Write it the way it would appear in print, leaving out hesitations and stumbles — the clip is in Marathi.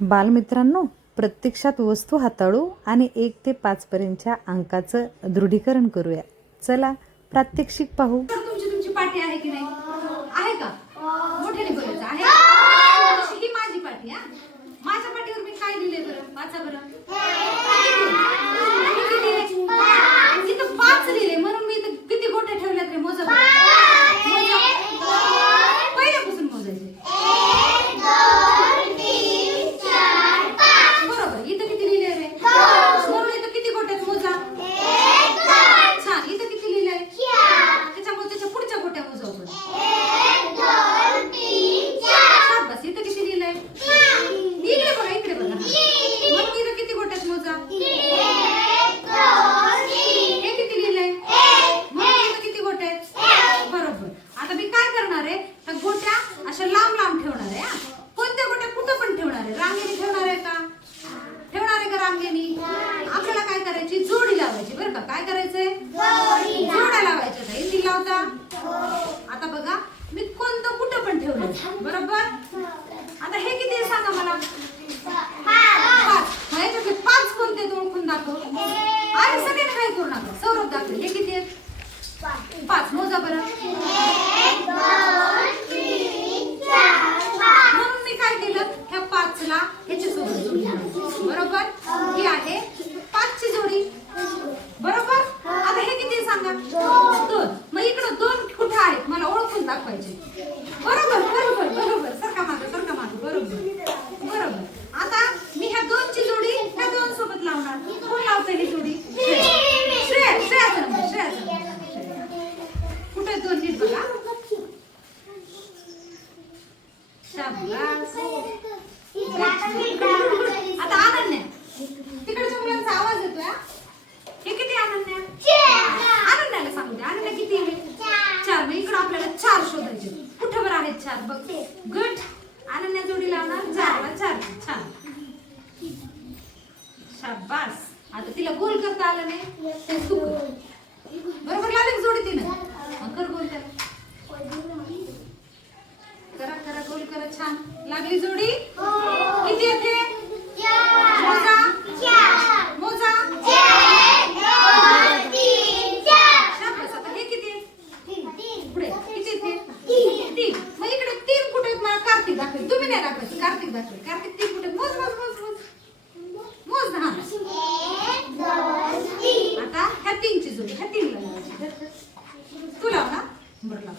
बालमित्रांनो, प्रत्यक्षात वस्तू हाताळू आणि 1 ते 5 पर्यंतच्या अंकाचं दृढीकरण करूया. चला प्रात्यक्षिक पाहू. तुमची पाठी आहे की नाही? आहे का? मोठ्याने बोलायचं आहे. ही माझी पाठी. हा, माझ्या पाठीवर मी काय लिहिले बरं? वाचा बरं. इथं 5 लिहिले म्हणून मी इथं किती गोटे ठेवल्यात रे? मोजा बरं. पहिल्यापासून मोजायचे. 1 2 3 4 5. बरोबर. इथं किती लिहिले रे? म्हणून इथं किती गोटे आहेत? मोजा. 1 2. छान. इथं किती लिहिले? 4. त्याच्यामुळे त्याच्या पुढच्या गोट्या मोजा आपण. 1 2 3 4. बस. इथं किती लिहिले? इकडे बघा, इकडे बघा. म्हणून इथं किती गोटे आहेत? मोजा. 1 2 3. हे किती लिहिले? 1. म्हणून इथं किती गोटे आहेत? बरोबर. आता मी काय करणार आहे? त्या गोट्या अशा लांब लांब ठेवणार आहे. हा, कोणत्या गोट्या कुठं पण ठेवणार आहे? रांगेने ठेवणार आहे का? ठेवणार आहे का रांगेने? आपल्याला काय करायची? जोडी लावायची बरं का? काय करायचंय? जोड्या लावायच्या. हिंदी लावता. आता बघा, मी कोणतं कुठं पण ठेवलं बरोबर. आता हे किती आहे सांगा मला? 5. ह्याच्यातले 5 कोणते ते ओळखून दाखव. आणि सगळ्यांना काय करू नका, सौरभ दाखव. हे किती आहेत? 5. मोजा बरं. 1 2 3 4 म्हणून मी काय केलं? ह्या 5 ला ह्याच्यासोबत जोडलं बरोबर. ही आहे 5 ची जोडी बरोबर. आता हे किती सांगा? 2. मग इकडे 2 कुठे आहेत मला ओळखून दाखवायचे. बरोबर बरोबर बरोबर. सरका मागे, सरका मागे. बरोबर बरोबर. आता मी ह्या 2 ची जोडी ह्या 2 सोबत लावणार. कोण लावतंय ही जोडी? श्रेयाचा नंबर. श्रेयाचा कुठे 2 नीट बघा. शाबास. आता अनन्या, तिकडच्या मुलांचा आवाज येतोय. हे किती अनन्या? अनन्याला सांगू दे. अनन्या किती आहे? 4. मग इकडे आपल्याला 4 शोधायचे. कुठे बरं आहेत 4? बघ. गुड. अनन्या जोडी लावणार 4 ला 4. छान. शाबास. आता तिला गोल करता आलं नाही ते तू कर. बरोबर लागली जोडी तिने. मग कर गोल त्याला. करा करा गोल करा. छान लागली जोडी. किती येते? मोजा. मोजा. 1 2 3 4. शाबास. आता हे किती? पुढे किती येते? 3. मग इकडे 3 कुठे आहेत? मला कार्तिक दाखवेल. तुम्ही नाही दाखवायचं, कार्तिक दाखवेल. कार्तिक 3 कुठे? मोज मोज मोज मोज मोज. हा, 1 2 3. आता ह्या 3 ची जोडी ह्या 3 ला लावायची. तू लाव ना. बरं लाव.